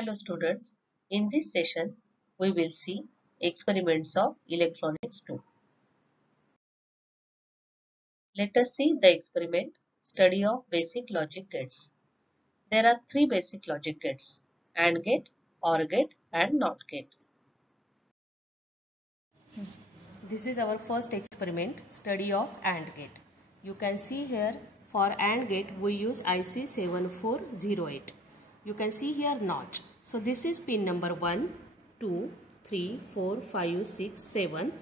Hello students, in this session we will see experiments of electronics 2. Let us see the experiment study of basic logic gates. There are three basic logic gates: AND gate, OR gate and NOT gate. This is our first experiment study of AND gate. You can see here for AND gate we use IC 7408. You can see here notch. So this is pin number 1, 2, 3, 4, 5, 6, 7,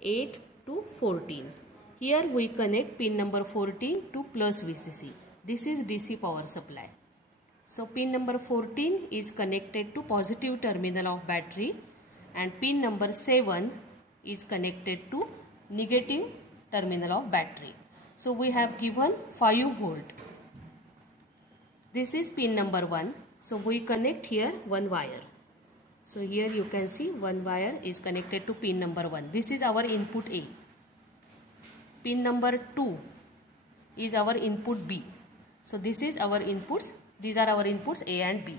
8 to 14. Here we connect pin number 14 to plus VCC. This is DC power supply. So pin number 14 is connected to positive terminal of battery and pin number 7 is connected to negative terminal of battery. So we have given 5 volt. This is pin number 1. So we connect here one wire. So here you can see one wire is connected to pin number 1. This is our input A. Pin number 2 is our input B. So this is our inputs. These are our inputs A and B.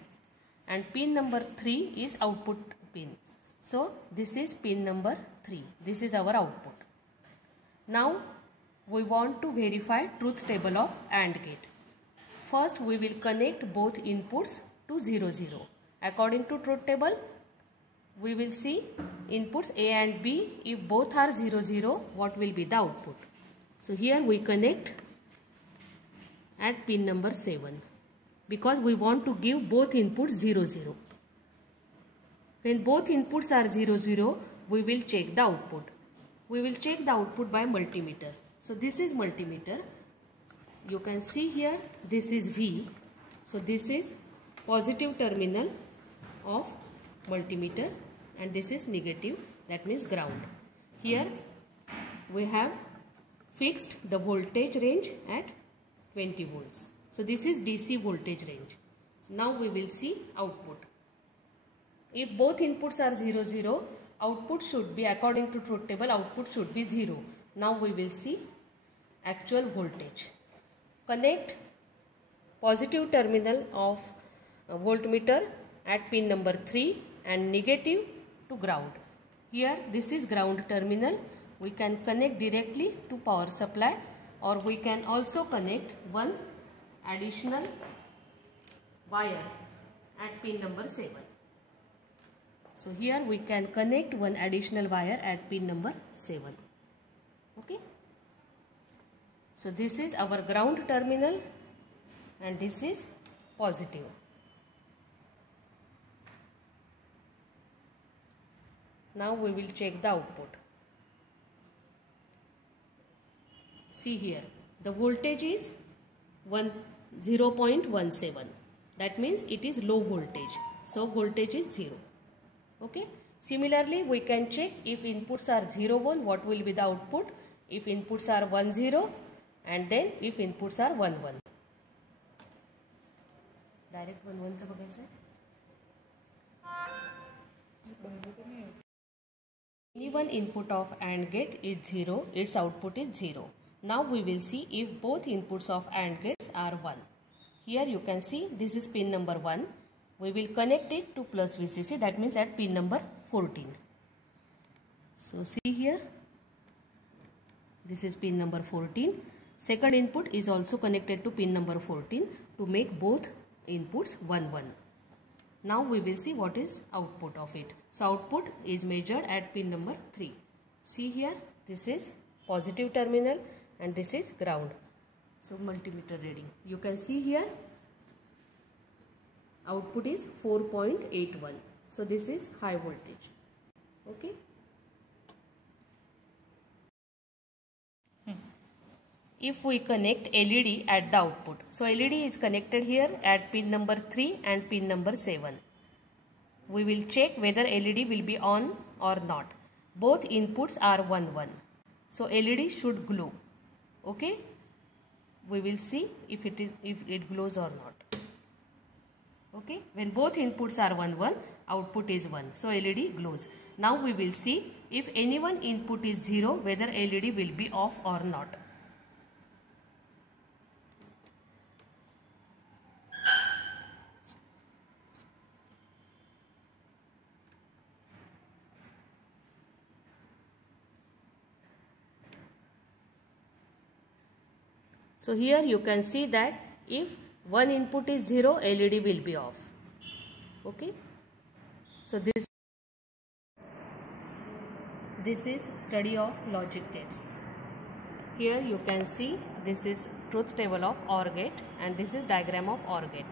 And pin number 3 is output pin. So this is pin number 3. This is our output. Now we want to verify truth table of AND gate. First we will connect both inputs to 0, 0. According to truth table, we will see inputs A and B. If both are 0, 0, what will be the output? So here we connect at pin number 7 because we want to give both inputs 0, 0. When both inputs are 0, 0, we will check the output. We will check the output by multimeter. So this is multimeter. You can see here this is V. So this is positive terminal of multimeter and this is negative, that means ground. Here we have fixed the voltage range at 20 volts. So this is DC voltage range. So now we will see output. If both inputs are 0, 0, output should be, according to truth table, output should be 0. Now we will see actual voltage. Connect positive terminal of voltmeter at pin number 3 and negative to ground. Here this is ground terminal. We can connect directly to power supply or we can also connect one additional wire at pin number 7. So here we can connect one additional wire at pin number 7. Okay. So this is our ground terminal and this is positive. Now we will check the output. See here, the voltage is 0.17. That means it is low voltage. So voltage is 0. Okay. Similarly, we can check if inputs are 0, 1, what will be the output. If inputs are 1, 0 and then if inputs are 1, 1. Direct 1, 1 चा बघायचं. Any one input of AND gate is 0, its output is 0. Now we will see if both inputs of AND gates are 1. Here you can see this is pin number 1. We will connect it to plus VCC, that means at pin number 14. So see here, this is pin number 14. Second input is also connected to pin number 14 to make both inputs 1, 1. Now we will see what is output of it. So output is measured at pin number 3. See here, this is positive terminal and this is ground. So multimeter reading. You can see here output is 4.81. So this is high voltage. Okay. If we connect LED at the output. So LED is connected here at pin number 3 and pin number 7. We will check whether LED will be on or not. Both inputs are 1, 1. So LED should glow. Okay. We will see if it glows or not. Okay. When both inputs are 1, 1, output is 1. So LED glows. Now we will see if any one input is 0, whether LED will be off or not. So here you can see that if one input is 0, LED will be off. Okay. So this is study of logic gates. Here you can see this is truth table of OR gate and this is diagram of OR gate.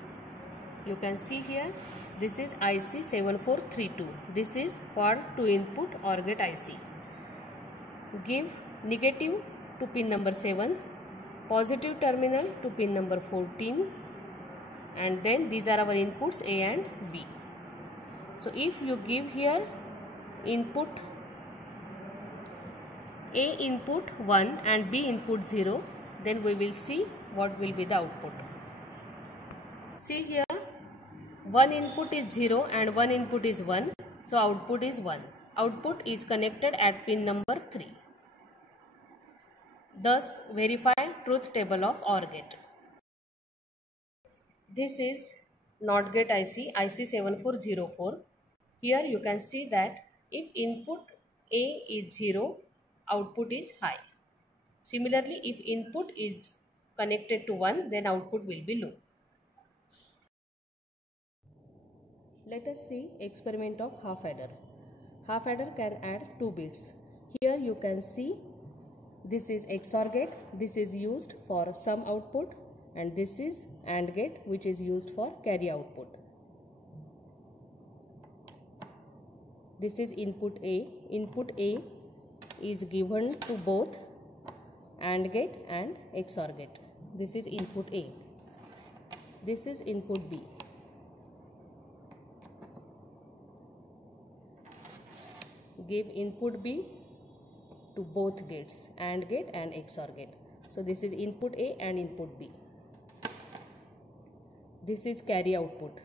You can see here this is IC 7432. This is for 2 input OR gate IC. Give negative to pin number 7, positive terminal to pin number 14, and then these are our inputs A and B. So if you give here input A input 1 and B input 0, then we will see what will be the output. See here, one input is 0 and one input is 1, so output is 1. Output is connected at pin number 3. Thus verify truth table of OR gate. This is NOT gate IC 7404. Here you can see that if input A is 0, output is high. Similarly, if input is connected to 1, then output will be low. Let us see experiment of half adder. Half adder can add 2 bits. Here you can see this is XOR gate. This is used for sum output, and this is AND gate, which is used for carry output. This is input A. Input A is given to both AND gate and XOR gate. This is input A. This is input B. Give input B to both gates, AND gate and XOR gate. So this is input A and input B. This is carry output.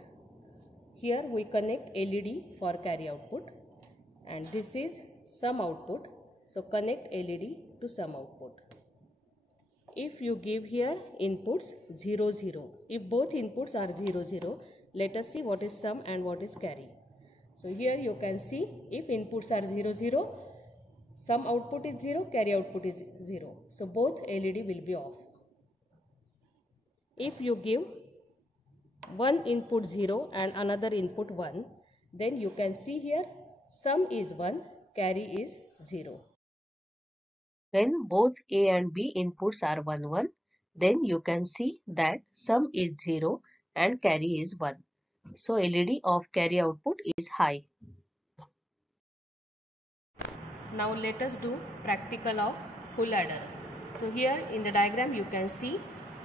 Here we connect LED for carry output, and this is sum output. So connect LED to sum output. If you give here inputs 0, 0, if both inputs are 0, 0, let us see what is sum and what is carry. So here you can see if inputs are 0, 0, sum output is 0, carry output is 0. So both LED will be off. If you give one input 0 and another input 1, then you can see here sum is 1, carry is 0. When both A and B inputs are 1, 1, then you can see that sum is 0 and carry is 1. So LED of carry output is high. Now let us do practical of full adder. So here in the diagram you can see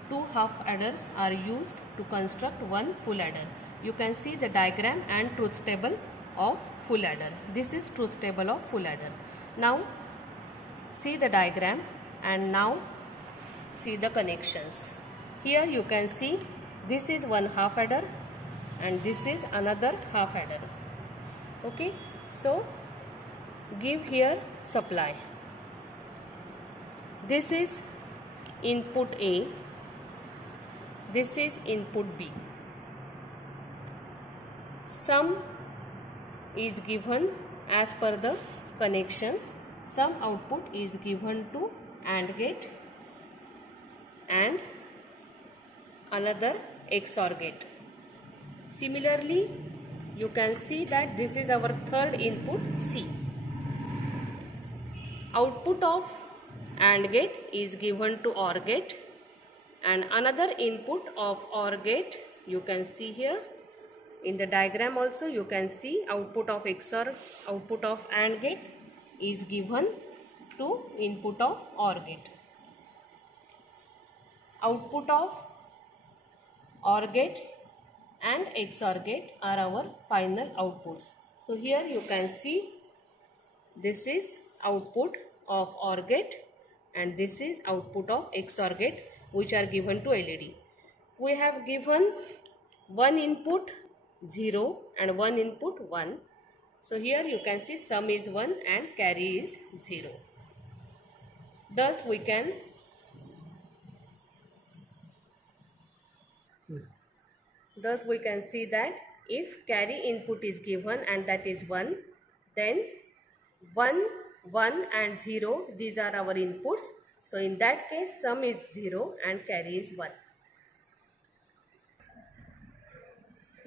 2 half adders are used to construct one full adder. You can see the diagram and truth table of full adder. This is truth table of full adder. Now see the diagram and now see the connections. Here you can see this is one half adder and this is another half adder. Okay, so give here supply. This is input A, this is input B. Sum is given as per the connections. Sum output is given to AND gate and another XOR gate. Similarly, you can see that this is our third input C. Output of AND gate is given to OR gate and another input of OR gate you can see here. In the diagram also you can see output of XOR, output of AND gate is given to input of OR gate. Output of OR gate and XOR gate are our final outputs. So here you can see this is output of OR gate and this is output of XOR gate, which are given to LED. We have given one input 0 and one input 1. So here you can see sum is 1 and carry is 0. Thus we can see that if carry input is given and that is 1, then 1, 1 and 0, these are our inputs. So in that case, sum is 0 and carry is 1.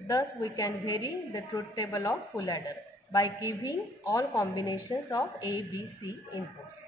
Thus, we can vary the truth table of full adder by giving all combinations of A, B, C inputs.